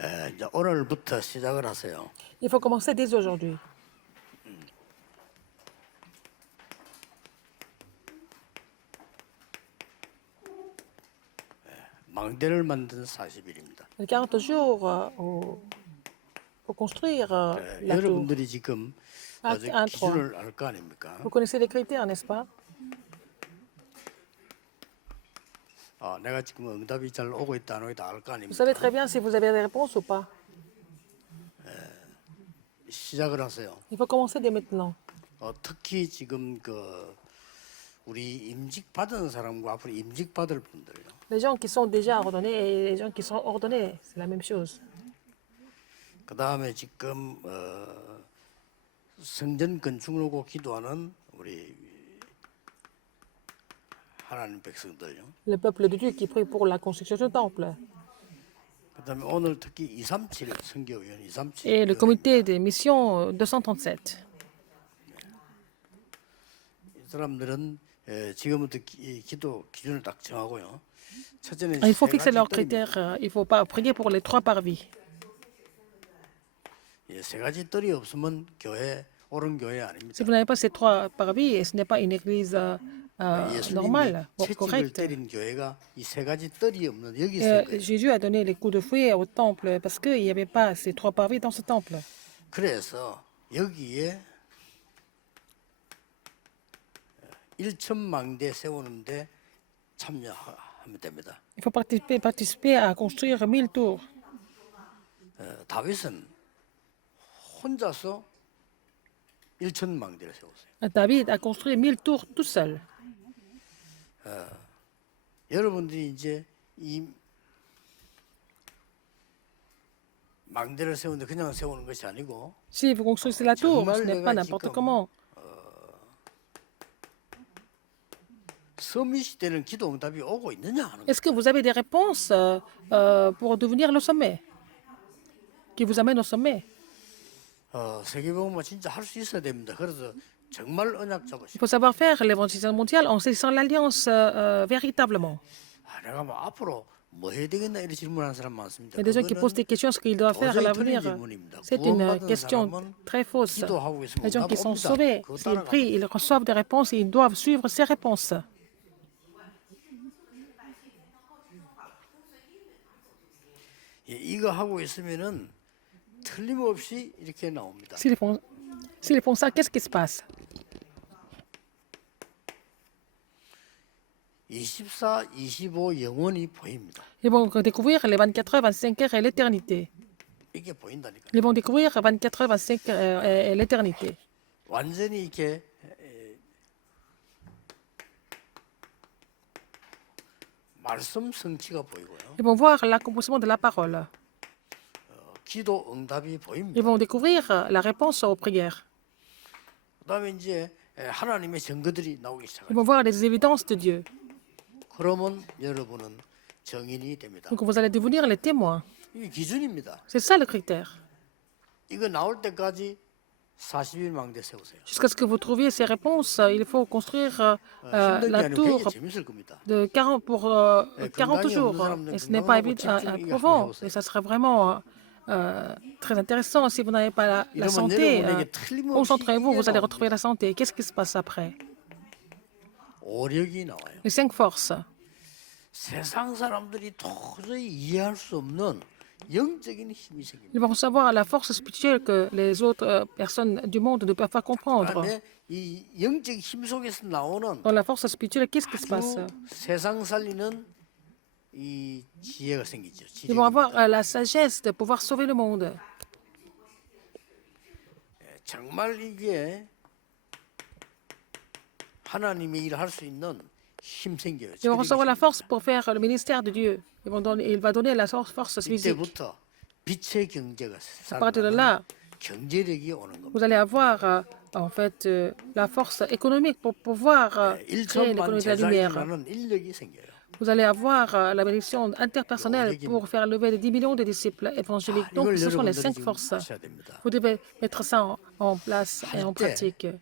이제 오늘부터 시작을 하세요. Il faut commencer dès aujourd'hui. 망대를 만든 40일입니다. 40 jours pour construire la tour. 여러분들이 지금 어제 un, 기준을 알 거 아닙니까? Vous connaissez les critères, n'est-ce pas? 내가 지금 응답이 잘 오고 있다 안 오고 있다 알 거 Vous savez 아닙니까? très bien si vous avez des réponses ou pas. 시작을 하세요. Il faut commencer dès maintenant. 특히 지금 우리 임직 받은 사람과 앞으로 임직 받을 분들요. Les gens qui sont déjà ordonnés et les gens qui sont ordonnés, c'est la même chose. 그 다음에 지금 성전 건축을 하고 기도하는 우리 하나님 백성들요. Le peuple de Dieu qui prie pour la construction du temple. 그 다음에 오늘 특히 237 선교위원 237 Et le comité des missions 237. 이 사람들은 지금부터 기도 기준을 딱 정하고요. 첫째는 Il faut 세 fixer 가지 leurs 뜰입니다. critères. Il faut pas prier pour les 3 parvis. 세 가지 뜰이 없으면 교회 옳은 교회 아닙니다. Si vous n'avez pas ces 3 parvis, ce n'est pas une église normale, 예수님이 채찍을 correcte. 때린 교회가 이 세 가지 뜰이 없는 여기 있을 거예요. Jésus a donné les coups de fouet au temple parce qu'il n'y avait pas ces 3 parvis dans ce temple. 그래서 여기에 1,000망대 세우는데 참여하면 됩니다. Il faut participer à construire 1000 tours. 다윗은 혼자서 1,000망대를 세웠어요. David a construit 1000 tours tout seul. 여러분들이 이제 이 망대를 세우는데 그냥 세우는 것이 아니고 Si vous construisez la tour, ce n'est pas n'importe comment. 서밋이 되는 기도 응답이 오고 있느냐 하는 거예요. Est-ce que vous avez des réponses pour devenir le sommet, qui vous amène au sommet? 세계복음은 진짜 할 수 있어야 됩니다. 그래서 정말 언약 Il 잡으시고 faut savoir faire l'évangélisation mondiale en saisissant l'alliance véritablement. 내가 뭐 앞으로 뭐 해야 되겠나 이런 질문하는 사람 많습니다. Il y a des gens qui posent des questions sur ce qu'ils doivent faire à l'avenir. C'est une question très fausse. 기도하고 있으면 Les gens qui 응답 sont 옵니다. sauvés, 그거 s'ils 따라가. prient, ils reçoivent des réponses et ils doivent suivre ces réponses. 이거 하고 있으면은 틀림없이 이렇게 나옵니다. S'ils font ça, qu'est-ce qui se passe? 24, 25 영원히 보입니다. Ils vont découvrir les 24 heures, 25 heures et l'éternité. 이게 보인다니까. Ils vont découvrir 24 heures, 25 heures et l'éternité. 완전히 이렇게 말씀 성취가 보이고요. Ils vont voir l'accomplissement de la parole. 기도 응답이 Ils 보입니다. vont découvrir la réponse aux prières. 그다음에 이제 하나님의 증거들이 나오기 Ils 시작합니다. vont voir les évidences de Dieu. 그러면 여러분은 정인이 됩니다. Donc vous allez devenir les témoins. 이게 기준입니다. C'est ça le critère. 이거 나올 때까지 40일 망대 세우세요. Jusqu'à ce que vous trouviez ces réponses, il faut construire 힘든 게 la 아니고 tour 굉장히 재밌을 겁니다. de 40 pour 40 jours. Et ce n'est pas éprouvant. Et ça serait vraiment très intéressant si vous n'avez pas la 이러면 santé. 여러분에게 틀림없이 Concentrez-vous, vous allez 이게 retrouver la santé. Qu'est-ce qui se passe après? 오력이 나와요. Les 5 forces. 세상 사람들이 도저히 이해할 수 없는 영적인 힘이 생깁니다. Ils vont recevoir la force spirituelle que les autres personnes du monde ne peuvent pas comprendre. 그다음에 이 영적 힘 속에서 나오는 Dans la force spirituelle, qu'est-ce qui se passe? 아주 세상 살리는 이 지혜가 생기죠. Ils vont avoir 지혜입니다. la sagesse de pouvoir sauver le monde. 정말 이게 하나님의 일을 할 수 있는 힘 생겨요. Ils vont recevoir la force pour faire le ministère de Dieu. Il va donner la force physique. 이때부터 빛의 경제가 À partir de là, 경제력이 오는 겁니다. vous allez avoir en fait la force économique pour pouvoir créer 1천만 l'économie de la lumière. 제자라는 인력이 생겨요. Vous allez avoir la bénédiction interpersonnelle pour faire lever des 10 millions de disciples évangéliques. Donc, 이걸 ce sont les 여러분들이 5 지금 forces. 하셔야 됩니다. Vous devez mettre ça en place et en 할 때, pratique.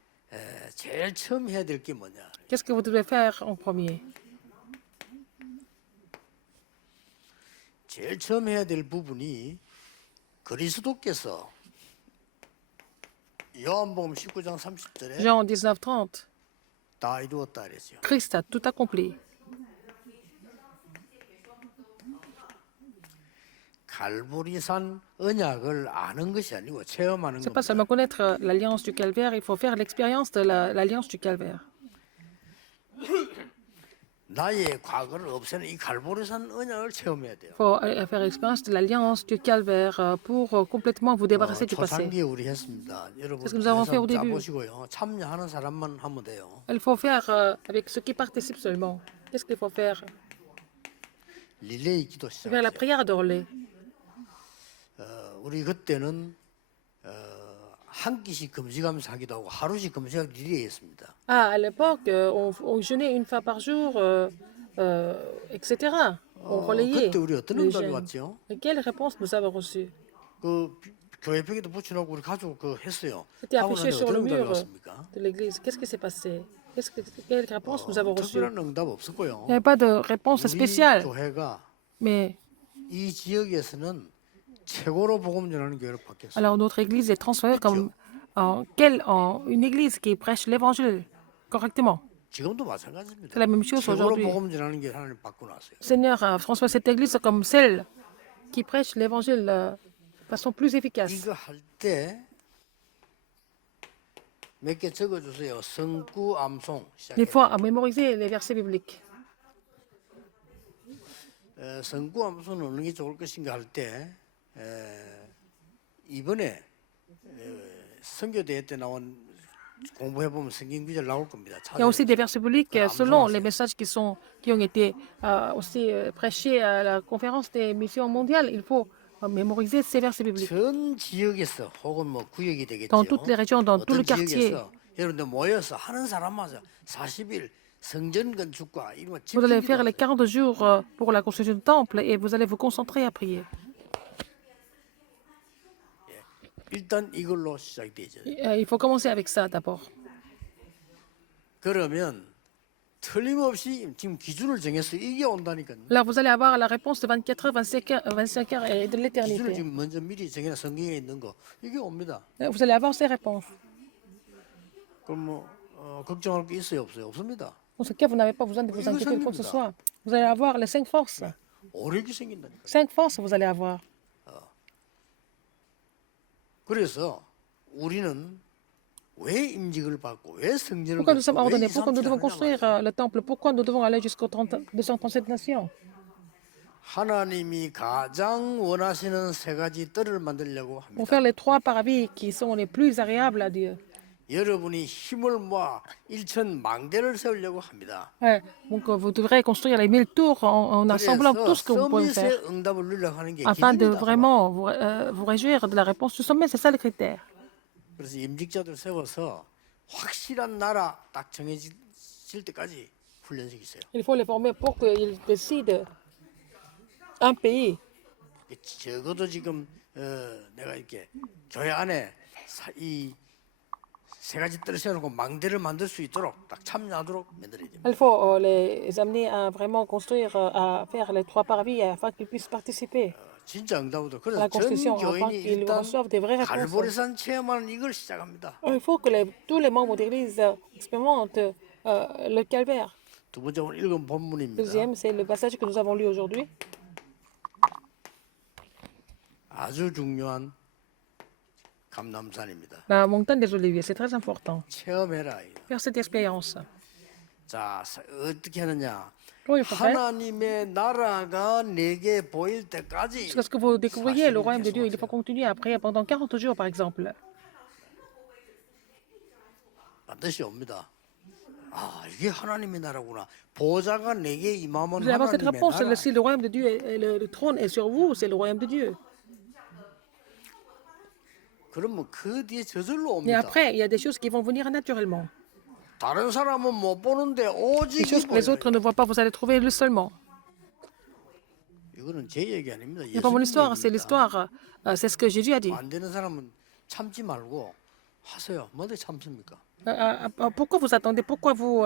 제일 처음 해야 될 게 뭐냐? Qu'est-ce que vous devez faire en premier? 제일 처음 해야 될 부분이 그리스도께서 요한복음 19장 30절에 Jean 19:30, 다 이루었다 그랬죠. Christ a tout accompli. 갈보리산 언약을 아는 것이 아니고 체험하는 Ce n'est pas 겁니다. seulement connaître l'alliance du calvaire, il faut faire l'expérience de l'alliance du calvaire. 나의 과거를 없애는 이 갈보리산 언약을 체험해야 돼요. Il faut faire l'expérience de l'alliance du calvaire pour complètement vous débarrasser du passé. 초창기에 우리 했습니다. 여러분 C'est ce que nous avons fait au 예산 début. 짜보시고요. 참여하는 사람만 하면 돼요. Il faut faire avec ceux qui participent seulement. Qu'est-ce qu'il faut faire? 릴레이 기도 Faire la 시작했어요. prière de relais. 우리 그때는 한 끼씩 금식하면서 하기도 하고 하루씩 금식하기 릴레이했습니다. Ah, à l'époque, on jeûnait une fois par jour, etc. On relayait 그때 우리 어떤 le 응답이 jeûne. 왔죠? Et quelle réponse nous avons reçue? 그 교회 벽에도 붙여놓고 우리 가족 그 했어요. C'était 하고 affiché 나니 sur 어떤 le 응답이 mur 왔습니까? de l'église. Qu'est-ce qui s'est passé? Quelle réponse nous avons reçue? 특별한 응답 없었고요. Il n'y avait pas de réponse 우리 spéciale, 교회가 mais 이 지역에서는 최고로 복음 전하는 교회로 바뀌었어요. alors notre église est transformée comme en une église qui prêche l'évangile correctement. 지금도 마찬가지입니다. C'est la même chose 최고로 aujourd'hui. 복음 전하는 교회 하나님 바꿔놨어요. Le Seigneur a transformé cette église comme celle qui prêche l'évangile de façon plus efficace. 이거 할 때 몇 개 적어주세요. 성구 암송 Il 시작해요. faut mémoriser les versets bibliques. 성구 암송은 어느 게 좋을 것인가 할 때 이번에 선교대회 때 나온 공부해 보면 성경 구절 나올 겁니다. Il y a aussi des versets bibliques Ah, selon bon, les messages qui ont été aussi prêchés à la conférence des missions mondiales. Il faut mémoriser ces versets bibliques. 전 지역에서 혹은 뭐 구역이 되겠죠. Dans toutes les régions, dans tout 어떤 le quartier. 지역에서 여러분들 모여서 하는 사람마다 40일 성전 건축과 이런 거 Vous allez 집중기도 faire les 하세요. 40 jours pour la construction du temple et vous allez vous concentrer à prier. 일단 이걸로 시작되죠. Il faut commencer avec ça d'abord. 그러면 틀림없이 지금 기준을 정해서 이게 온다니까요. Alors vous allez avoir la réponse de 24 heures, 25 heures et de 기준을 l'éternité. 지금 먼저 미리 정해놔 성경에 있는 거 이게 옵니다. Vous allez avoir ces réponses. 그럼 뭐 걱정할 게 있어요 없어요? 없습니다. Dans ce cas, vous n'avez pas besoin de vous inquiéter de quoi que ce soit. Vous allez avoir les 5 forces. 오력이 생긴다니까. 5 forces vous allez avoir. 그래서 우리는 왜 임직을 받고 왜 성전을 Pourquoi nous sommes 갖고 왜 ordonnés? Pourquoi nous devons 237 construire 하냐 le temple? Pourquoi nous devons aller jusqu'aux 237 nations? 하나님이 가장 원하시는 세 가지 뜰을 만들려고 Pour 합니다. faire les 3 parvis qui sont les plus agréables à Dieu. 여러분이 힘을 모아 1000망대를 세우려고 합니다. Ouais, donc vous devrez construire les 1000 tours en assemblant tout ce que vous pouvez faire, 서밋의 응답을 누리려고 하는 게 afin de 기준이다. vraiment vous réjouir de la réponse du sommet. C'est ça le critère. 그래서 임직자들 세워서 확실한 나라 딱 정해질 때까지 훈련시키세요. Il faut les former pour qu'ils décident un pays. 적어도 지금 내가 이렇게 교회 안에 이 세 가지 뜰을 세워놓고 망대를 만들 수 있도록 딱 참여하도록 만들어야 됩니다. Il faut les amener à vraiment construire, à faire les 3 parvis afin qu'ils puissent participer 진짜 응답으로 à 그래서 la 전 construction, afin 교인이 qu'ils 일단 reçoivent des vraies réponses. 갈보리산 체험하는 이걸 시작합니다. Il faut que tous les membres d'église expérimentent le calvaire. 두 번째 오늘 읽은 본문입니다. Deuxième, c'est le passage que nous avons lu aujourd'hui. 아주 중요한 감남산입니다. La montagne des Oliviers, c'est très important. 체험해라. 이거. Faire cette expérience. 자, 어떻게 하느냐? Comment il faut faire? 하나님의 나라가 내게 보일 때까지 Jusqu'à ce que vous découvriez le royaume de Dieu, il faut continuer à prier pendant 40 jours, par exemple. 반드시 옵니다. 아, 이게 하나님의 나라구나. 보좌가 내게 임하면 Vous allez avoir cette 하나님의 réponse. 나라. Si le royaume de Dieu, le trône est sur vous, c'est le royaume de Dieu. 그러면 그 뒤에 저절로 Et 옵니다. après, il y a des choses qui vont venir naturellement. 다른 사람은 못 보는데 오직 Des choses que les autres ne voient pas, vous allez trouver le seulement. 이거는 제 얘기 아닙니다. Ce n'est pas mon histoire, c'est 얘기입니다. l'histoire. C'est ce que Jésus a dit. 안 되는 사람은 참지 말고 하세요. 뭔데 참습니까? Pourquoi vous attendez? Pourquoi vous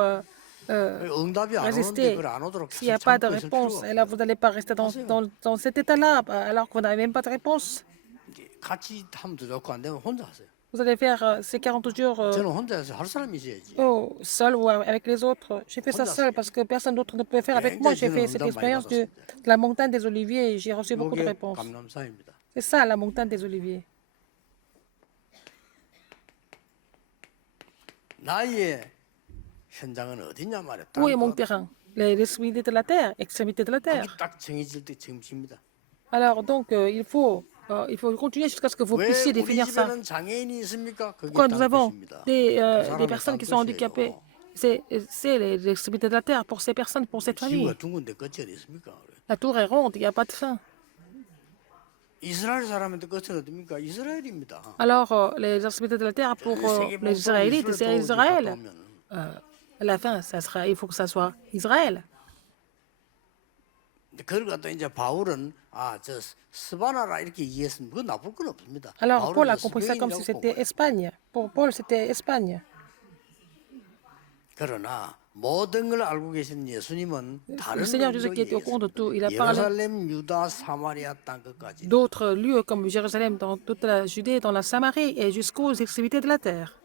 응답이 안 오는데 restez 그걸 안 오도록 s'il n'y a 계속 pas de 참고 있을 réponse? 필요가 Et là, vous n'allez pas rester dans cet état-là alors que vous n'avez même pas de réponse. 이제 같이 하면 더 좋고 안 되면 혼자 하세요. Vous allez faire ces 40 jours 저는 혼자 해서 할 사람이 있어야지. seul ou avec les autres. J'ai fait ça seul parce que personne d'autre ne pouvait faire avec moi. J'ai fait cette expérience de la montagne des Oliviers et j'ai reçu beaucoup de 이게 réponses. 감람산입니다. C'est ça la montagne des Oliviers. 나의 현장은 어디냐 말이야. Où est mon terrain? Les extrémités de la terre, extrémités de la terre. 딱 정해질 때 정십니다. Alors donc il faut continuer jusqu'à ce que vous 왜 puissiez 우리 définir ça. 집에는 장애인이 있습니까? 그게 Pourquoi nous avons 땅끝입니다. des personnes qui sont handicapées? C'est les extrémités de la terre pour ces personnes, pour cette famille. 지구가 둥근데 끝이 어디 있습니까? La tour est ronde, il n'y a pas de fin. 이스라엘 사람한테 끝은 어디입니까? 이스라엘입니다. Alors les extrémités de la terre pour les Israélites, c'est Israël. À la fin, il faut que ça soit Israël. 그걸 갖다 이제 바울은 저 스바나라 이렇게 이해했으면 그건 나쁠 건 없습니다. Alors Paul a 바울은 compris ça comme si 스페인이라고 c'était 보고요. Espagne. Pour Paul, c'était Espagne. 그러나 모든 걸 알고 계신 예수님은 다른 Le Seigneur Jésus 것도 qui était au courant de tout, il a parlé 예루살렘, 유다, 사마리아 땅 끝까지. d'autres lieux comme Jérusalem, dans toute la Judée, dans la Samarie et jusqu'aux extrémités de la terre.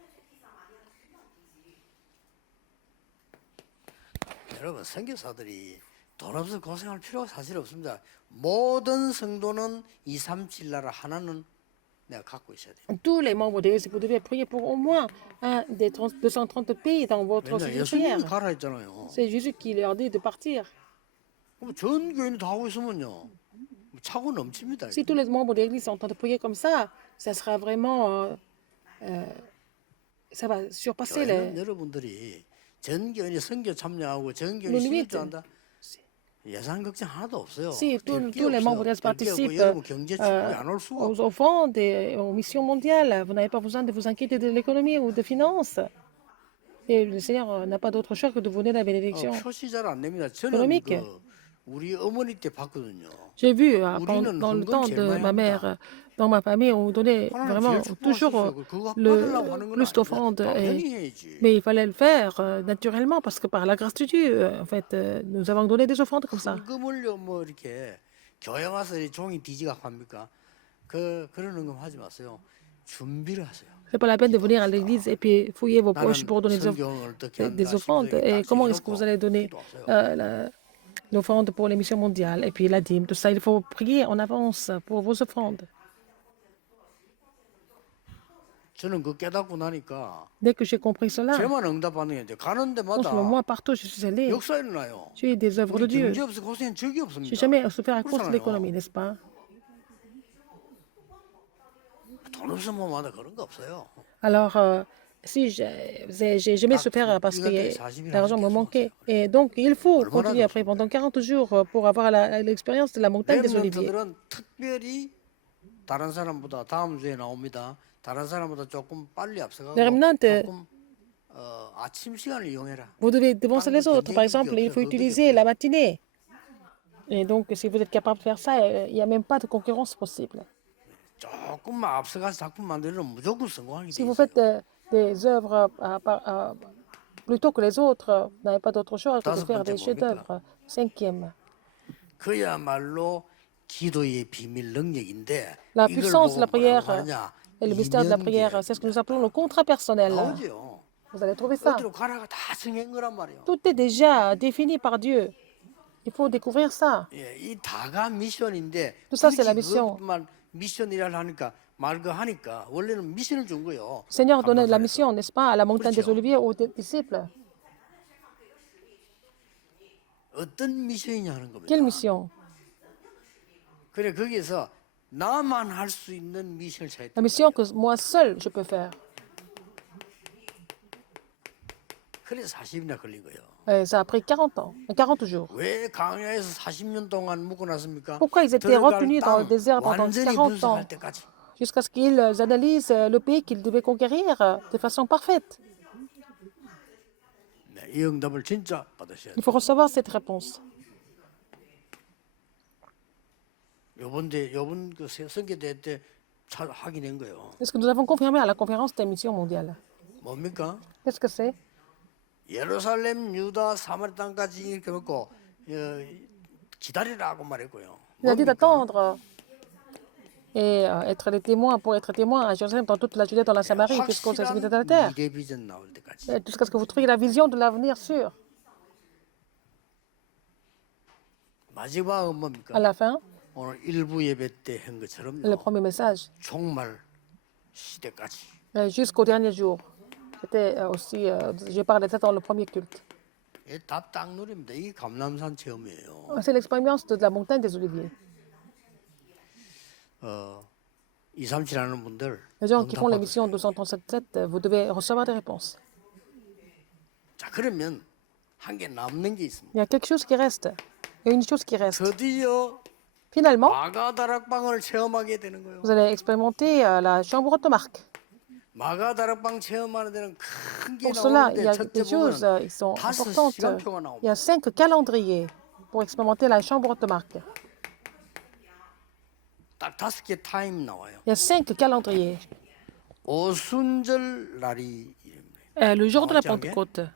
여러분 선교사들이 돈 없어 고생할 필요가 사실 없습니다. 모든 성도는 237 나라 하나는 내가 갖고 있어야 돼요. Tous les membres de l'Église, vous devez prier pour au moins un des 230 pays dans votre 맨날 cycle de prière. 예수님이 가라 했잖아요. C'est Jésus qui leur dit de partir. 그럼 전 교인이 다 하고 있으면요 차고 넘칩니다. Si tous les membres de l'Église sont en train de prier comme ça sera vraiment... ça va surpasser 교회는 les... 여러분들이 전 교인이 선교 참여하고 전 교인이 Nous limite. 신교한다. 예산 걱정 하나도 없어요. Si 될 게 tous les 없어요. membres de 될 l'Église 게 없고 participent 여러분 경제 축구에 안 올 수가 aux 없어요. offrandes et aux missions mondiales, vous n'avez pas besoin de vous inquiéter de l'économie ou de finances. Et le Seigneur n'a pas d'autre choix que de vous donner la bénédiction. 표시 잘 안 됩니다. 저는 économique. 우리 어머니 때 봤거든요. J'ai vu 우리는 dans le 헌금 temps 제일 de 많이 ma 합니다. mère, dans ma famille, on donnait 하나님 vraiment 제일 축복하셨어요. toujours 그거 le 받으려고 하는 건 plus 아니에요. d'offrandes. 당연히 해야지. Mais il fallait le faire naturellement parce que par la grâce de Dieu, en fait, nous avons donné des offrandes comme ça. 헌금을요 뭐 이렇게 교회 와서 이 종이 뒤지각 합니까? 그런 헌금 하지 마세요. 준비를 하세요. C'est pas la peine de venir à l'église et puis fouiller vos poches 나는 pour donner 성경을 어떻게 한다, des offrandes. 심정이 Et 딱 comment est-ce que 정해놓고 vous allez donner 기도하세요. l'offrande pour les missions mondiales et puis la dîme, tout ça, il faut prier en avance pour vos offrandes. 저는 그 깨닫고 나니까 Dès que j'ai compris cela, 제만 응답받는 게 이제 가는 en ce 데마다 moment, partout où je suis allé, 역사 일어나요. j'ai eu des œuvres de 우리 Dieu. 경제 없어 고생 적이 Je 없습니다. n'ai jamais souffert à cause de 그렇잖아요. l'économie, n'est-ce pas? 돈 없으면 마다 그런 거 없어요. Alors, si j'ai jamais souffert parce que l'argent me manquait. Et donc, il faut continuer après pendant 40 jours pour avoir l'expérience de la montagne des Oliviers. 렘넌트들은 특별히 다른 사람보다 다음 주에 나옵니다. 다른 사람보다 조금 빨리 앞서가고 Les remnants, 조금 아침 시간을 이용해라. vous devez devancer les autres. Par exemple, il faut utiliser la matinée. Et donc, si vous êtes capable de faire ça, il n'y a même pas de concurrence possible. 조금만 앞서가서 작품 만들면 무조건 성공하게 Si 돼 vous 있어요. faites des œuvres plus tôt que les autres, vous n'avez pas d'autre choix que de faire des chefs-d'œuvre. Cinquième. 그야말로 기도의 비밀 능력인데 La 이걸 puissance de la 보고 뭐라고 prière 하느냐? et le mystère de la prière, c'est ce que nous appelons le contrat personnel. 나오죠. Vous allez trouver ça. 어디로 가라가 다 정한 거란 말이에요. Tout est déjà défini par Dieu. Il faut découvrir ça. 예, 이 다가 미션인데 Tout ça, c'est la 굳이 mission. 그것만 미션이라 하니까 말거 하니까 원래는 미션을 준 거예요. Le Seigneur donnait la 감당하려고. mission, n'est-ce pas, à la montagne des Oliviers aux disciples. 어떤 미션이냐 하는 겁니다. Quelle mission? 그래 거기서 나만 할 수 있는 미션을 찾았다. La mission que moi seul je peux faire. 그래서 40이나 걸린 거예요. Ça a pris 40 ans, 40 jours. 왜 강야에서 40년 동안 묶어놨습니까? Pourquoi ils étaient 들어갈 retenus dans le 땅 désert pendant 완전히 40 ans 분석할 때까지. jusqu'à ce qu'ils analysent le pays qu'ils devaient conquérir de façon parfaite? 네, 이 응답을 진짜 받으셔야 Il 돼요. faut recevoir cette réponse. 요번 그 선교대 때 확인한 거예요. C'est ce que nous avons confirmé à la conférence des missions mondiales. 뭡니까? Qu'est-ce que c'est? 예루살렘, 유다, 사마리 땅까지 이렇게 먹고 기다리라고 말했고요. Il a dit 뭡니까? d'attendre et être des témoins pour être témoins à Jérusalem, dans toute la Judée, dans la Samarie, jusqu'aux extrémités de la terre, 미래 비전 나올 때까지. jusqu'à ce que vous trouviez la vision de l'avenir sûr. 마지막은 À 뭡니까? la fin, 오늘 일부 예배 때 한 것처럼요. le premier message, 종말 시대까지. jusqu'au dernier jour. C'était aussi, j'ai parlé de ça dans le premier culte. 답딱 누립니다. 이게 감람산 체험이에요. C'est l'expérience de la montagne des Oliviers. 237 하는 분들 Les gens qui font 응답받으세요. l'émission 237, vous devez recevoir des réponses. 자, 그러면 한 개 남는 게 있습니다. Il y a quelque chose qui reste. Il y a une chose qui reste. 드디어 Finalement, 마가다락방을 체험하게 되는 거예요. vous allez expérimenter la chambre automarque. 마가다락방 체험하는 데는 큰 게 Pour cela, il y 나오는데 a 첫째 des choses 보면 qui sont 5 importantes. 시간표가 Il y 나옵니다. a 5 calendriers pour expérimenter la chambre automarque. 딱 5개 타임 나와요. Il y a 5 calendriers. 오순절 날이 이릅니다. Le jour de la 나왔지 않게? Pentecôte,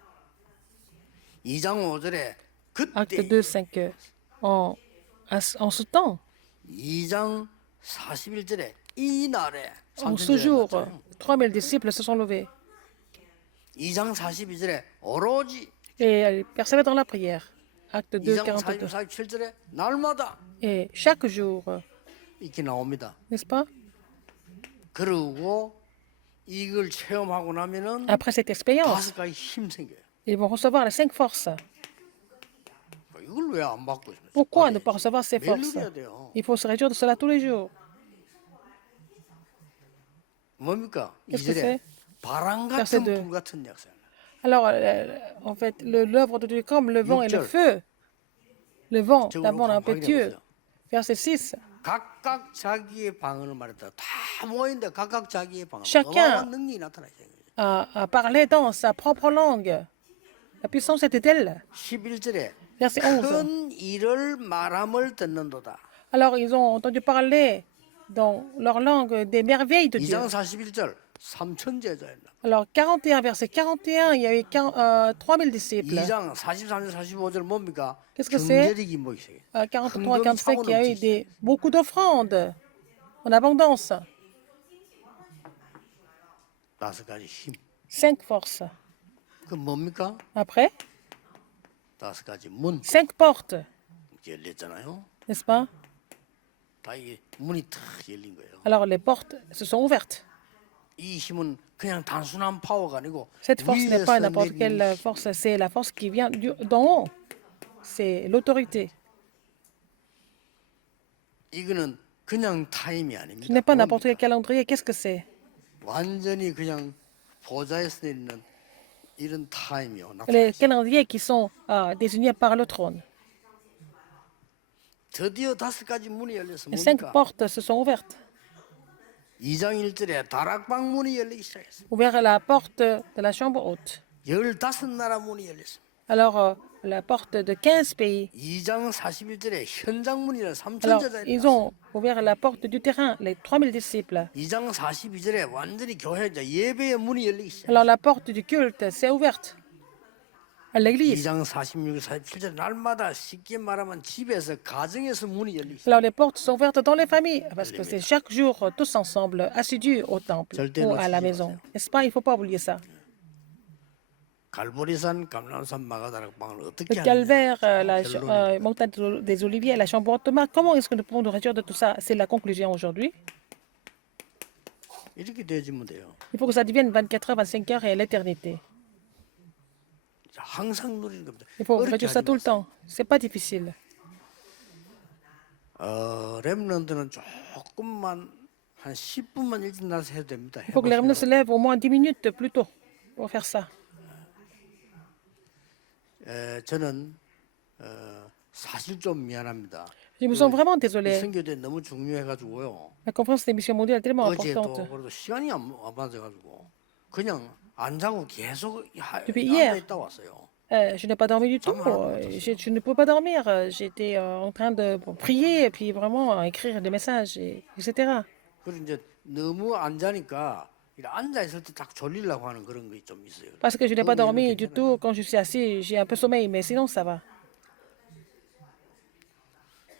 2장 5절에 acte 그때 2, 5, en ce temps, 2장 41절에 이 날에 en ce jour, 3000 disciples se sont levés 2장 42절에 오로지 et persévéraient dans la prière. Acte 2, 2장 42. 47절에 날마다 Et chaque jour, 이렇게 나옵니다. n'est-ce pas? 그리고 이걸 체험하고 나면은 Après cette expérience, 5가지 힘 생겨요. ils vont recevoir les 5 forces. 이걸 왜 안 받고 있습니까? Pourquoi ne pas recevoir ces 매일 forces? 누려야 돼요. Il faut se réjouir de cela tous les jours. 뭡니까? Qu'est-ce que 2절에 c'est? 바람 Verset 같은 2. 불 같은 약속. Alors, en fait, l'œuvre de Dieu comme le vent et le 6절. feu. Le vent, 저걸로 d'abord impétueux. 확인해보세요. Verset 6. 각각 자기의 방언을 말했다. 다 모인데 각각 자기의 방언. Chacun 어마어마한 능력이 나타나죠. a parlé dans sa propre langue. La puissance était telle. 11절에 Verset 11. 큰 일을 말함을 듣는도다. Alors, ils ont entendu parler dans leur langue des merveilles de Dieu. 2장 41절 3천 제자였나. Alors, 41, verset 41, il y avait 3000 disciples. 2장 43절 45절 뭡니까? Qu'est-ce que c'est? 경제력이 뭐 있어요? 43 et 45, il y a eu beaucoup d'offrandes en abondance. 5가지 힘. 5 forces. 그 뭡니까? Après, 5가지 문 5 portes, 열렸잖아요. n'est-ce pas? 다 이게 문이 탁 열린 거예요. Alors, les portes se sont ouvertes. 이 힘은 그냥 단순한 파워가 아니고 Cette force n'est pas 위에서 n'importe 내린 quelle force, c'est la force qui vient d'en haut. C'est l'autorité. 이거는 그냥 타임이 Ce 아닙니다. n'est pas n'importe quel calendrier. Qu'est-ce que c'est? 완전히 그냥 보좌에서 내리는 이런 타임이요. Les calendriers qui sont désignés par le trône. 드디어 5가지 문이 열려서 Les 5 뭡니까? portes se sont ouvertes. 2장 1절에 다락방 문이 열리기 시작했어요. Ouvert la porte de la chambre haute. 15나라 문이 열렸습니다. Alors, la porte de 15 pays. 2장 41절에 현장 문이라 3천 Alors, 제자들이 ils 났어요. ont ouvert la porte du terrain, les 3000 disciples. 2장 42절에 완전히 교회 예배의 문이 열리기 시작했어요. Alors, la porte du culte s'est ouverte à l'église. 2장 46, 47절 날마다 쉽게 말하면 집에서 가정에서 문이 열리기 시작했어요. Alors, les portes sont ouvertes dans les familles, parce que c'est chaque jour, tous ensemble, assidus au temple ou à la maison. N'est-ce pas? Il ne faut pas oublier ça. 갈보리산, 감람산, 마가다락방을 Le 어떻게 하느냐? calvaire, la 결론은 montagne des Oliviers, la chambre automatique, comment est-ce que nous pouvons nous réjouir de tout ça? C'est la conclusion aujourd'hui. 이렇게 되어지면 돼요. Il faut que ça devienne 24 heures, 25 heures et l'éternité. 항상 누리는 겁니다. Il faut 어렵게 réduire ça 하지 tout le 마세요. temps. C'est pas difficile. 렘넌트는 조금만 한 10분만 일찍 나서 해도 됩니다. Il faut que les remnants se lèvent au moins 10 minutes plus tôt pour faire ça. 저는 사실 좀 미안합니다. Je me sens vraiment 이 désolé. 선교대 너무 중요해가지고요. La conférence des missions mondiales est tellement 어제도 importante. 그래도 시간이 안 맞아가지고 그냥 안 자고 계속 Depuis 앉아 hier. 있다 왔어요. Je n'ai pas dormi du tout. Je ne peux pas dormir. J'étais en train de prier et puis vraiment écrire des messages, etc. 그리고 이제 너무 안 자니까 앉아 있을 때 딱 졸리려고 하는 그런 게 좀 있어요. Parce que je n'ai pas 그건 dormi du 괜찮아요. tout. Quand je suis assis, j'ai un peu sommeil, mais sinon ça va.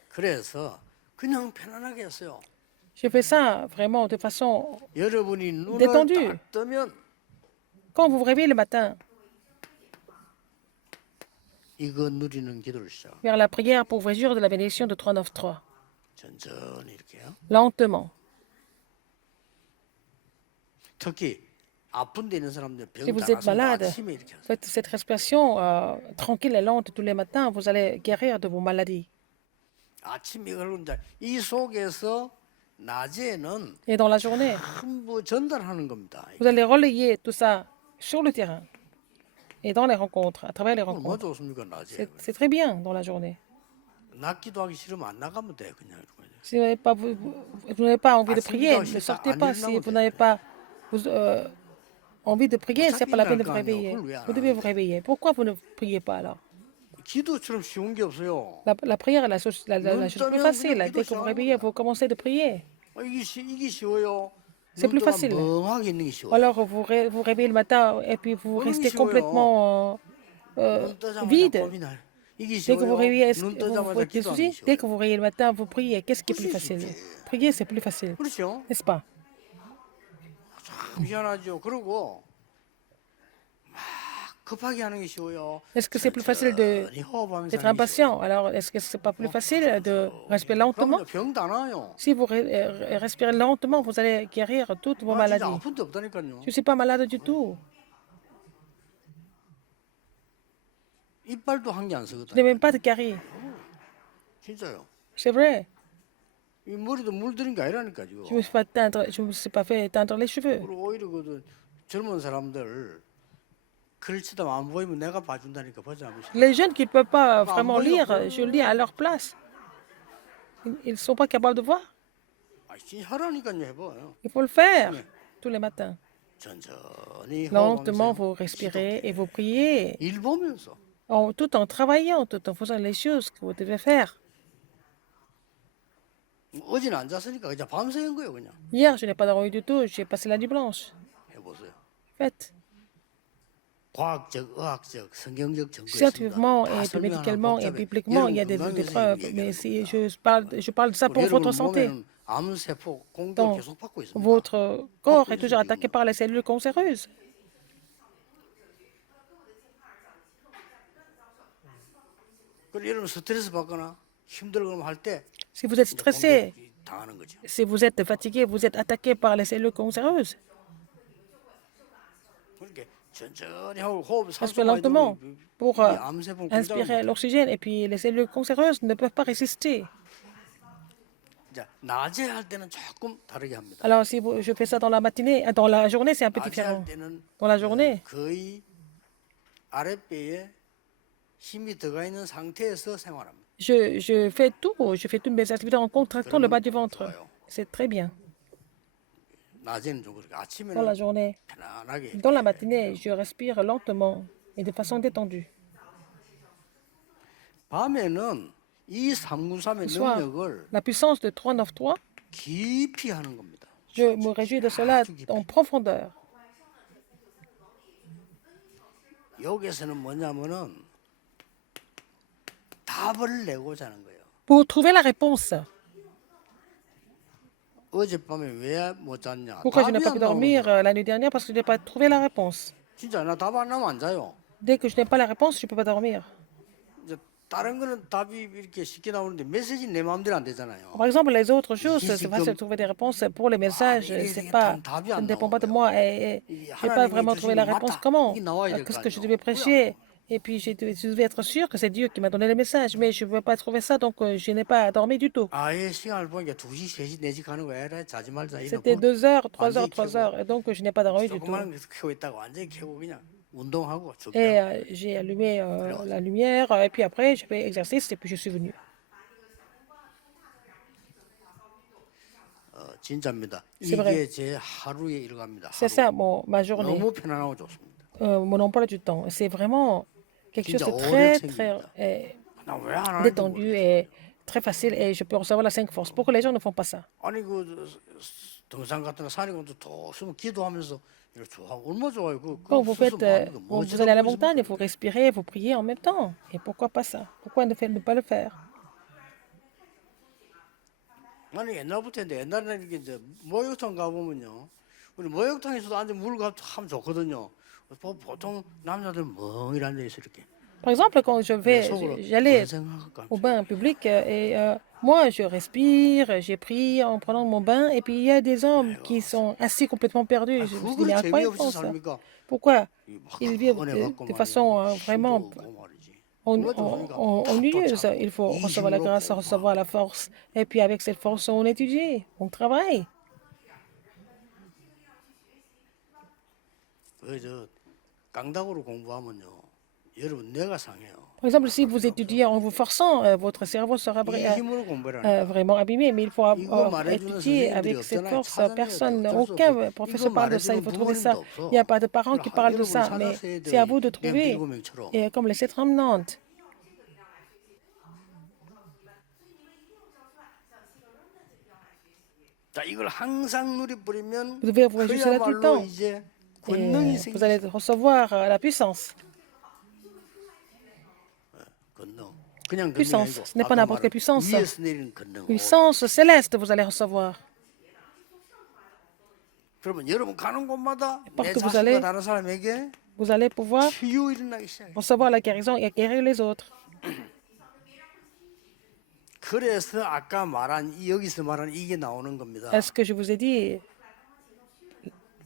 그래서 그냥 편안하게 했어요. Je fais ça vraiment de façon 여러분이 눈을 détendue. 딱 뜨면 Quand vous vous réveillez le matin 이거 누리는 기도를 시작. vers la prière pour vous jure de la bénédiction de 393, 천천히 이렇게요. lentement. 특히 아픈 데 있는 사람들 Si 병 vous êtes 달아서 malade, 아침에 이렇게 하세요. faites cette respiration tranquille et lente tous les matins, vous allez guérir de vos maladies. 아침에 그리고 이제 이 속에서 낮에는 Et dans la journée, 전부 전달하는 겁니다. vous allez relayer tout ça sur le terrain et dans les rencontres, à travers les 얼마 rencontres. 좋습니까 낮에? C'est très bien dans la journée. 낮 기도하기 싫으면 안 나가면 돼 그냥. Si vous n'avez pas envie de Ah, c'est prier, bien, ne c'est sortez ça. pas. Ah, Si non, vous n'avez pas vous, envie de prier, Ça c'est pas la peine de fait vous réveiller. longtemps, Vous devez vous réveiller. Pourquoi vous ne priez pas alors? 기도처럼 쉬운 게 없어요. La prière est la chose plus facile. Dès que vous réveillez, vous commencez de prier. 이게 쉬워요. C'est plus 눈 뜨고 facile. 멍하게 있는 게 Ou 쉬워요. alors vous réveillez le matin et puis vous restez complètement 눈 뜨자마자 vide. 겁이 나요. 이게 Dès que vous 쉬워요. réveillez, 눈 vous 뜨자마자 faites des 기도하는 게 soucis. Dès 쉬워요. que vous réveillez le matin, vous priez. Qu'est-ce qui est plus facile? Prier, c'est plus facile. 그렇죠? N'est-ce pas? 참 희한하죠. 그리고 막 급하게 하는 게 쉬워요. Est-ce que c'est plus facile 천천히 호흡하면서 d'être 하는 게 쉬워요. impatient? Alors, est-ce que c'est pas plus facile de respirer lentement? 그러면 병도 안 와요. Si vous respirez lentement, vous allez guérir toutes vos 나 진짜 maladies. 아픈 데 없다니까요. Je ne suis pas malade du tout. 이빨도 한 개 안 Je n'ai 쓰거든요. même pas de carie. 진짜요. C'est vrai. 이 머리도 물들인 게 아니라니까 지금. Je me suis pas fait teindre les cheveux. 그리고 오히려 그 젊은 사람들 글 치다 안 보이면 내가 봐준다니까 보지 않으시. Les jeunes qui ne peuvent pas vraiment lire, je lis à leur place. Ils ne sont pas capables de voir. 아, 진짜 하라니까요 해봐요. Il faut le faire tous les matins. 천천히 Lentement, 호흡하면서 vous respirez et vous priez, 일 보면서 tout en travaillant, tout en faisant les choses que vous devez faire. 어제는 안 잤으니까 그냥 밤새 한 거예요 그냥. Hier, je n'ai pas dormi du tout, j'ai passé la nuit blanche. 해보세요. Faites. 과학적, 의학적, 성경적 증거 있습니다. Scientifiquement 다 et 설명하는 médicalement et 복잡해. bibliquement, il y a 여러분 des 건강에 preuves. 대해서 Mais 얘기하는 si 거예요. je parle de ça pour 여러분 votre santé. 몸에는 암세포 공격 Donc, 계속 받고 있습니다. votre corps est toujours attaqué par les cellules cancéreuses. 그리고 여러분 스트레스 받거나 힘들거나 할 때 Si vous êtes stressé, 당하는 거죠. si vous êtes fatigué, vous êtes attaqué par les cellules cancéreuses. 그렇게 천천히 하고 호흡 Respirez 산소 많이 lentement 들어오면 pour 이 암세포 inspirer l'oxygène et puis les cellules cancéreuses ne peuvent pas résister. 이제 낮에 할 때는 조금 다르게 합니다. Alors si je fais ça dans la matinée, dans la journée, c'est un peu 낮에 différent. 할 때는 Dans la journée, 거의 아랫배에 힘이 들어가 있는 상태에서 생활합니다. je fais toutes mes activités en contractant le bas du ventre. C'est très bien. 낮에는 좀 그렇게 Dans la 아침에는 journée, 편안하게 dans la matinée, je respire lentement et de façon détendue. 밤에는 이 393의 Le soir, 능력을 la puissance de 393, 깊이 하는 겁니다. je me réjouis de cela en profondeur. 여기서는 뭐냐면은 답을 내고자 하는 거예요. Pour trouver la réponse. 어젯밤에 왜 못 잤냐? Pourquoi je n'ai 답이 pas 안 pu 나오는 dormir 거야. la nuit dernière? Parce que je n'ai pas trouvé la réponse. 진짜 나 답 안 나면 안 자요. Dès que je n'ai pas la réponse, je ne peux pas dormir. 이제 다른 거는 답이 이렇게 쉽게 나오는데 메시지 내 마음대로 안 되잖아요. Par exemple, les autres choses, c'est facile de trouver des réponses. Pour les messages, ça ne dépend pas de moi. Et je n'ai pas vraiment trouvé la réponse. Comment? Qu'est-ce que je devais prêcher? Et puis, je devais être sûr que c'est Dieu qui m'a donné le message. Mais je ne peux pas trouver ça, donc je n'ai pas dormi du tout. 아예 시간을 보니까 2시, 3시, 4시 가는 거야. 에라, 자지 말자. C'était 2 heures, 3 heures, 3 heures. Et donc, je n'ai pas dormi du tout. 조그마한 거 켜고 있다가 완전히 켜고 그냥 운동하고 Et 죽게. j'ai allumé la lumière. Et puis après, j'ai fait exercice et puis je suis venu. 진짜입니다. C'est vrai. 이게 제 하루의 일과입니다. C'est ça, ma journée, 너무 편안하고 좋습니다. mon emploi du temps. C'est vraiment quelque chose de très 나왜안 하는지 détendu et très facile. Et je peux recevoir la 5 forces. Pourquoi les gens ne font pas ça? 아니 그 등산 같은 거 산에 가도 더 숨 기도하면서 이렇게 좋아하고 얼마나 좋아요. Quand vous faites, 뭐 vous allez à la montagne, vous respirez, vous priez en même temps. Et pourquoi pas ça? Pourquoi ne pas le faire? 나는 옛날부터 했는데 옛날에는 이게 이제 목욕탕 가보면요. 우리 목욕탕에서도 앉아 물 하면 좋거든요. 보통 남자들 멍이 앉아 있어 이렇게. Par exemple, quand 속으로 j'allais 뭔 생각할까? au bain public et moi, je respire, j'ai pris en prenant mon bain et puis il y a des hommes qui sont assis complètement perdus. 아, Je me suis dit, mais 그걸 à quoi ils 재미없이 pensent? 삽니까? Pourquoi ils vivent 막연해 갖고 de 말이야. façon 힘도 vraiment 없고 말이지. 그거 좀 하니까 답도 ennuyeuse? 찾고 Il faut 이 recevoir la 힘으로 grâce, recevoir la 공부하고. force. Et puis avec cette force, on étudie, on travaille. 그저 깡다구로 공부하면요. 여러분 뇌가 상해요. Par exemple, si vous étudiez en vous forçant, votre cerveau sera 이 힘으로 공부하니까. vraiment abîmé, mais il faut 이거 말해주는 étudier 선생님들이 avec cette 없잖아요. force. 찾아내야 돼. Personne, 어쩔 수 없어. aucun 이거 professeur parle de ça. Il 말해주는 faut trouver ça. 부모님도 없어. Il n'y a pas de parents qui parlent de 여러분이 ça, mais 찾아서 해야 c'est à 돼. vous de 렘 trouver. 일곱 명처럼. Et comme les sept remnantes. 자, 이걸 항상 누려버리면 Vous devez vous ajuster là tout le 그야말로 temps. 이제 Et 권능이 vous allez 생기죠. recevoir la puissance. 권능. 그냥 권능이 Puissance. 아니고 Ce n'est pas 아까 n'importe quelle 말한 puissance. 위에서 내리는 권능. Puissance céleste, vous allez recevoir. 그러면 여러분 가는 곳마다 내 Partout vous 자식과 allez, 다른 사람에게 vous allez pouvoir 치유 일어나기 시작해요. recevoir la guérison et guérir les autres. 그래서 아까 말한 여기서 말한 이게 나오는 겁니다. Est-ce que je vous ai dit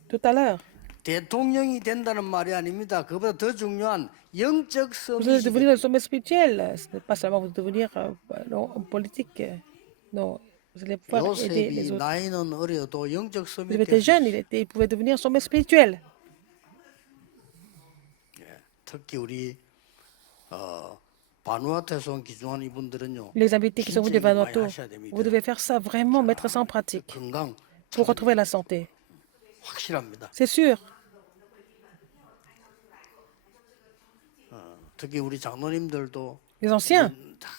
tout à l'heure? 대통령이 된다는 말이 아닙니다. 그보다 더 중요한 영적 Vous allez 서밋이 devenir le sommet spirituel. Ce n'est pas seulement vous devenir non, politique. Non, vous allez pouvoir aider les 요셉이 autres. 나이는 어려도 영적 Il 서밋 était jeune, il pouvait devenir sommet spirituel. 특히 우리 바누아투에서 온 귀중한 이분들은요. Les invités qui sont venus de 진짜 이거 많이 Vanuatu, 하셔야 됩니다. vous devez faire ça, vraiment mettre ça en pratique 건강 pour retrouver la santé. 확실합니다. C'est sûr. 특히 우리 장로님들도 Les anciens,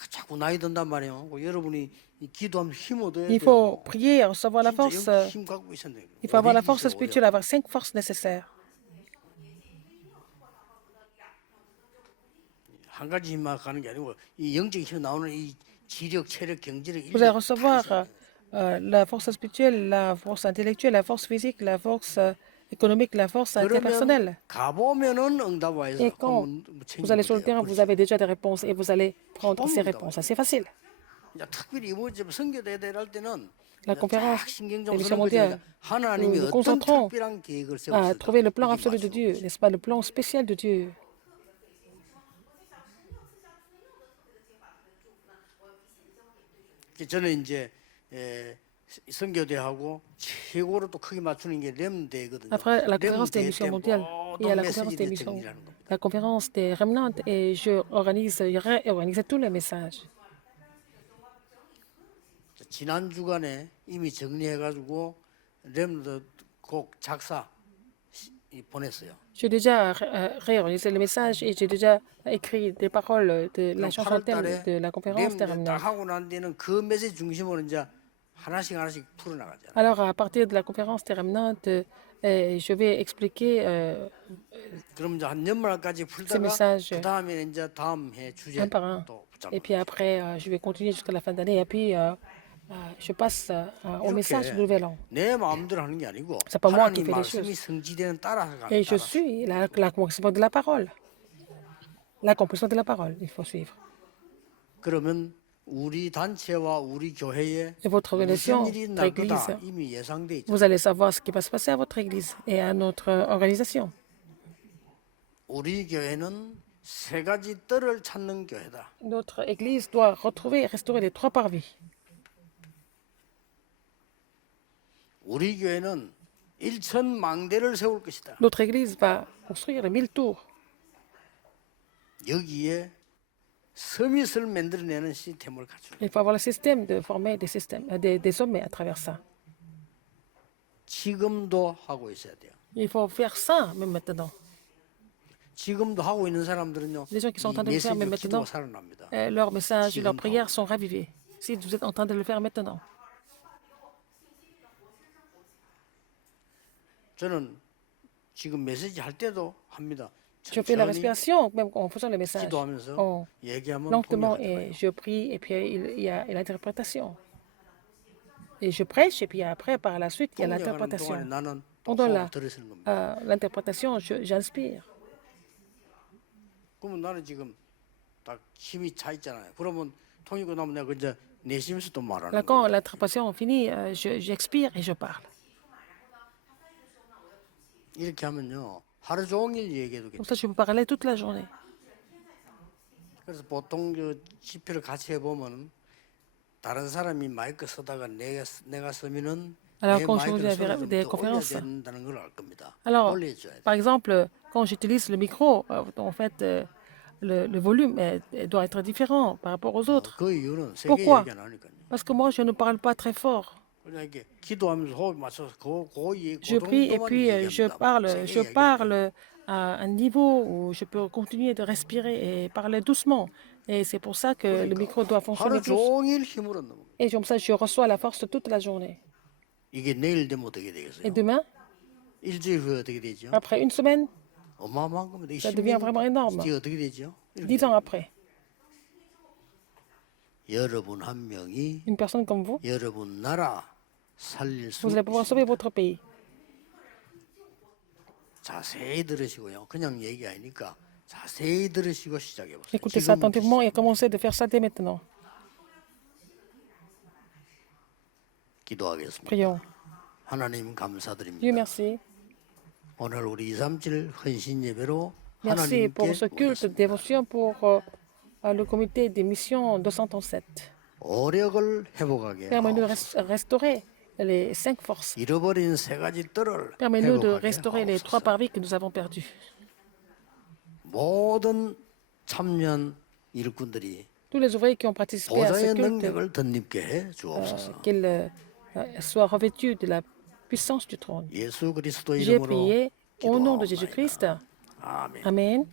자꾸 나이 든단 말이에요. 여러분이 이 기도하면 힘 얻어야 il 돼요. faut prier, recevoir la 진짜 force. 영적 힘 갖고 있어야 돼요. Il faut avoir la 오래 force 계셔, spirituelle, avoir 5 forces nécessaires. 한 가지 힘만 가는 게 아니고 이 영적 힘 나오는 이 지력, 체력, 경제력 Vous allez recevoir la force spirituelle, la force intellectuelle, la force physique, la force économique, la force interpersonnelle. 그러면 가보면은 응답 와서 Et quand vous allez sur le terrain, vous avez déjà des réponses et vous allez prendre ces réponses. C'est facile. 특별히 이번 주 선교대회 할 때는 La conférence 딱 신경 des 좀 missions 쓰는 거죠. mondiales, 하나님이 nous nous 어떤 concentrons 특별한 계획을 à 세우셨을까? trouver le plan 이게 absolu de 맞죠. Dieu, n'est-ce pas, le plan spécial de Dieu. 저는 이제 선교대하고 최고로 또 크게 맞추는 게 렘대거든요. Après la conférence des missions mondiales, il y a la conférence des missions, la conférence des remnantes, et je réorganise tous les messages. 지난 주간에 이미 정리해가지고 렘드 곡 작사 보냈어요. J'ai déjà réorganisé les messages et j'ai déjà écrit des paroles de la chanson thème de la conférence des 렘드 딱 remnantes. 하고 난 뒤는 그 메시지 중심으로 이제 하나씩 풀어나가잖아요. Alors, à partir de la conférence des remnantes, je vais expliquer 그럼 이제 한 연말까지 ces 풀다가 messages 그 다음에 이제 다음 해 주제 un par un. 또 Et 붙잡고. puis après, je vais continuer jusqu'à la fin d'année. Et puis, je passe au message du Nouvel An. 내 마음대로 하는 게 아니고 C'est pas moi qui 하나님 fais les 말씀이 choses. 성취되는 따라서 가는 Et je 따라. suis l'accomplissement de la parole. L'accomplissement de la parole, il faut suivre. 그러면 우리 단체와 우리 교회에 Et votre organisation, 무슨 일이 votre 날 거다 église, 이미 예상돼 있죠. vous allez savoir ce qui va se passer à votre église et à notre organisation. 우리 교회는 세 가지 뜰을 찾는 교회다. Notre église doit retrouver et restaurer les 3 parvis. 우리 교회는 1천 망대를 세울 것이다. Notre église va construire 1000 tours. 여기에 서밋을 만들어내는 시스템을 갖추는. Il faut avoir le système de former des systèmes, des sommets à travers ça. 지금도 하고 있어야 돼요. Il faut faire ça même maintenant. 지금도 하고 있는 사람들은요. Les gens qui sont en train de 이 le faire même 메시지와 기도가 maintenant, 살아납니다. leurs messages et leurs prières sont ravivés. Si vous êtes en train de le faire maintenant. 저는 지금 메시지 할 때도 합니다. Je fais la 천천히 respiration, même en faisant les messages. 기도하면서 얘기하면 Lentement, 분명하더라고요. et je prie, et puis il y a l'interprétation. Et je prêche, et puis après, par la suite, il y a 동역하는 동안에 l'interprétation. 나는 또 Pendant 호흡 들으시는 겁니다. l'interprétation, j'inspire. 그러면 나는 지금 딱 힘이 차 있잖아요. 그러면 통역고 나면 내가 이제 내쉬면서 또 말하는 Là, 거예요. quand l'interprétation finit, j'expire et je parle. 이렇게 하면요 하루 종일 얘기해도 Comme 괜찮아요. ça, je peux parler toute la journée. 그래서 보통 그 집회를 같이 해보면 다른 사람이 마이크 쓰다가 내가 쓰면은 Alors, 내 quand je 마이크를 fais 소리 des 좀 더 올려야 conférences, 된다는 걸 알 겁니다. alors, 올려줘야 돼. par exemple, quand j'utilise le micro, en fait, le volume doit être différent par rapport aux autres. 그 이유는 세계 Pourquoi? 얘기 안 하니까요. Parce que moi, je ne parle pas très fort. 그냥 이렇게 기도하면서 호흡 맞춰서 Je prie et 정도만 puis je 얘기합니다. parle, 세게 je 얘기하지 parle à un niveau où je peux continuer de respirer et parler doucement. Et c'est pour ça que le micro doit fonctionner 하루 plus. 종일 힘을 얻는 겁니다. Et comme ça, je reçois la force toute la journée. 이게 내일 되면 어떻게 Et 되겠어요? demain, 일주일 후에 어떻게 되죠? après une semaine, 어마어마한 겁니다. ça devient vraiment énorme. 이게 어떻게 되죠? 10 ans après, 여러분 한 명이 une personne comme vous, 여러분 나라 살릴 수 vous allez pouvoir sauver votre pays. 자세히 들으시고요. 그냥 얘기 아니니까 자세히 들으시고 시작해 보세요. Écoutez ça attentivement et commencez de faire ça dès maintenant. 기도하겠습니다. Prions. 하나님 Dieu 감사드립니다. merci. 오늘 우리 237 헌신 예배로 Merci pour 하나님께 ce culte de dévotion pour le comité des missions 237. 오력을 회복하게 Permets-nous de 하옵소서. restaurer les 5 forces. 잃어버린 세 가지 뜰을 Permets-nous de 회복하게 restaurer les 3 하옵소서. parvis que nous avons perdus. 모든 참여한 일꾼들이 Tous les ouvriers qui ont participé à ce 보좌의 culte, 능력을 덧입게 해 주옵소서. qu'ils soient revêtus de la puissance du trône. 예수 그리스도 J'ai 이름으로 prié au nom de 기도하옵나이다. Jésus-Christ. 아멘. Amen.